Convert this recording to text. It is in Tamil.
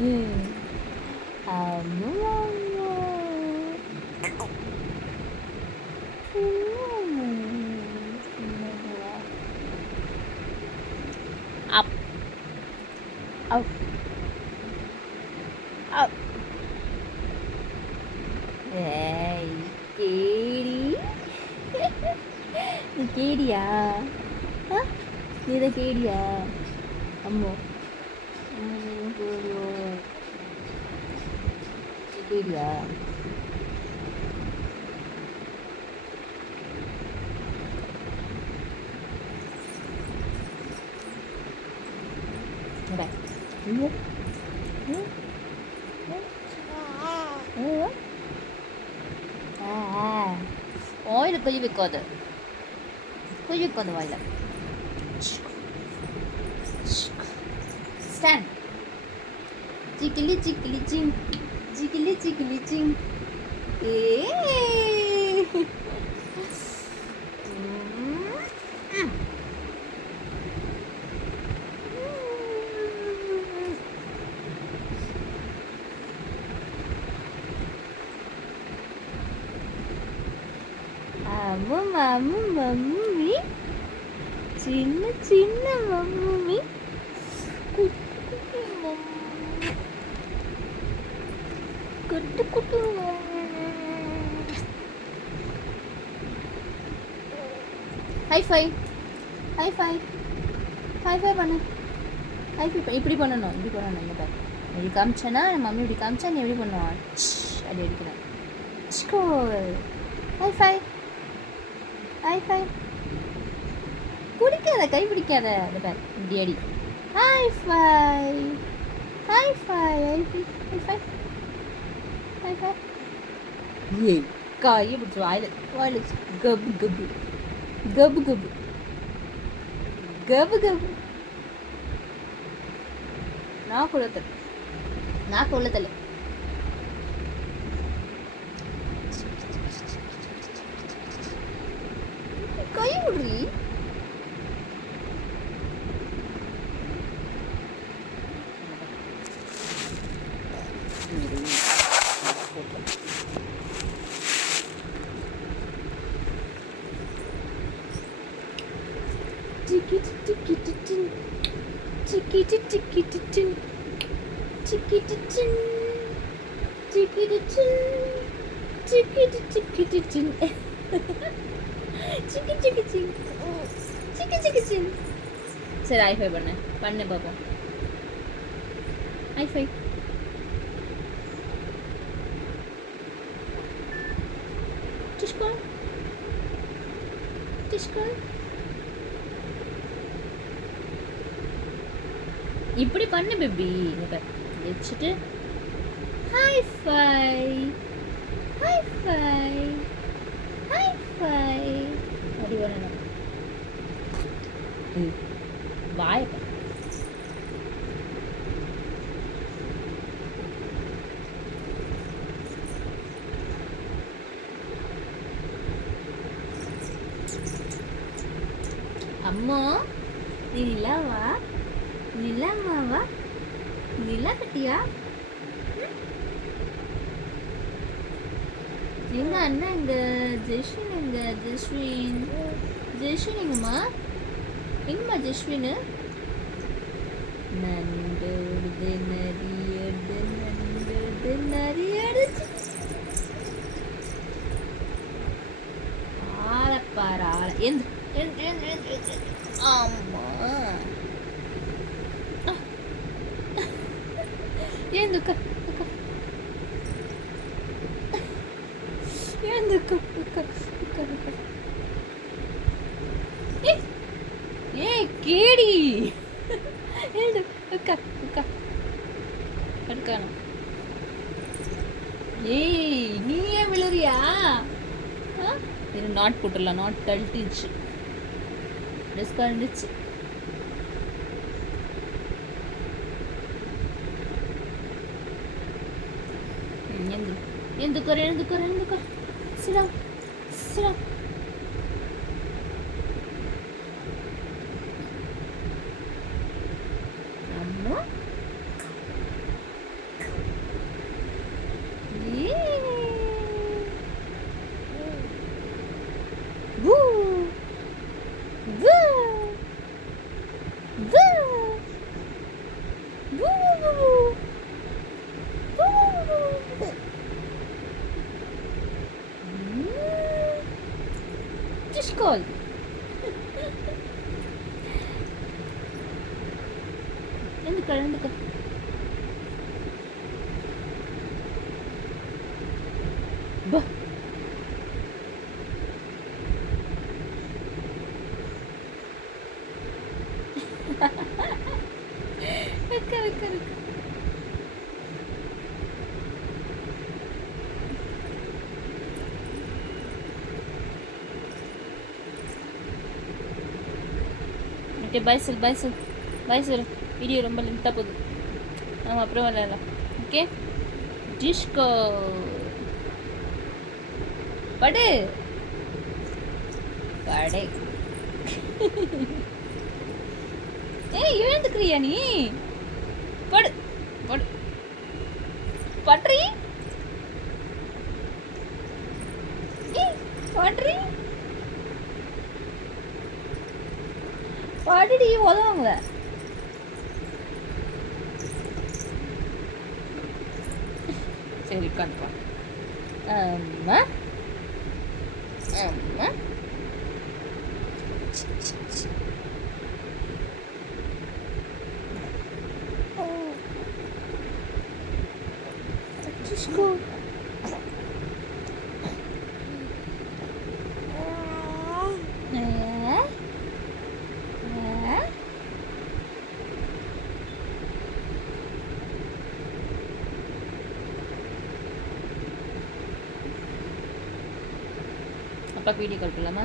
அம்மா அப் அப் அப் ஏய் கேடி நீ கேடியா நீ தான் கேடியா அம்மோ கேடியா வாயில் கொய் வைக்காது வாயில் ஸ்டாண்ட் சிக்கிலி சிக்கிலி சிங் சிக்கிலி சிக்கிலி சிங் ஏ மம்மி சின்ன சின்ன மம்மி குட்டு குட்டு ஹைஃபை ஹைஃபை ஹைஃபை பண்ணு ஹைஃபை இப்படி பண்ணணும் இங்கே பாரு இப்படி காமிச்சேன்னா மம்மி இப்படி காமிச்சா நீ எப்படி பண்ணுவான் அப்படி அடிக்கிறேன் ஸ்கோல் ஹைஃபை ஹைஃபை பிடிக்காத கை பிடிக்காத அது பாரு இப்படி அடி ஹைஃபை ஹைஃபை ஹைஃபை ஹைஃபை ஏய் கையை பிடிச்சி வாயில் கபு கபு கபு கபு கபு கபு நாக்கு உள்ள தள்ளு கை விடுறி சரி ஹைஃபை பண்ணு பாப்போம் ஹைஃபை டிஷ்கோல் இப்படி பண்ணு பேபி வச்சுட்டு ஹைஃபை அப்படி பண்ணணும் வாய அம்மா நீ நிலாமாவா நிலா கட்டியா எங்க அண்ணா எங்க ஜெஸ்வின் எங்கம்மா ஜெஸ்வின் நண்டோடுது நரியடுது ஆளப்பாரு ஆள எந்த ஆமா ஏந்துக்க ஏ கேடி எழுந்து கடுக்கான ஏய் நீ ஏன் விழுறியா நாட் போட்டுடலாம் நாட் தள்ளிச்சு ட்ரெஸ் கழிச்சு எழுந்துக்கோ சிடம் அம்மா கால். எழுந்துக்க. பா. இருக்கு. ஓகே பாய் சொல். வீடியோ ரொம்ப லென்த்தாக போகுது. நம்ம அப்புறம் விளையாடலாம். ஓகே டிஷ்கோ படு ஏய் எழுந்துக்கிறியா நீ? படு பட்ரி படுடி உதவுங்க. சரி உட்காந்துப்பா. அம்மா Disco. அப்பா வீடியோ கால் பண்ணலாமா?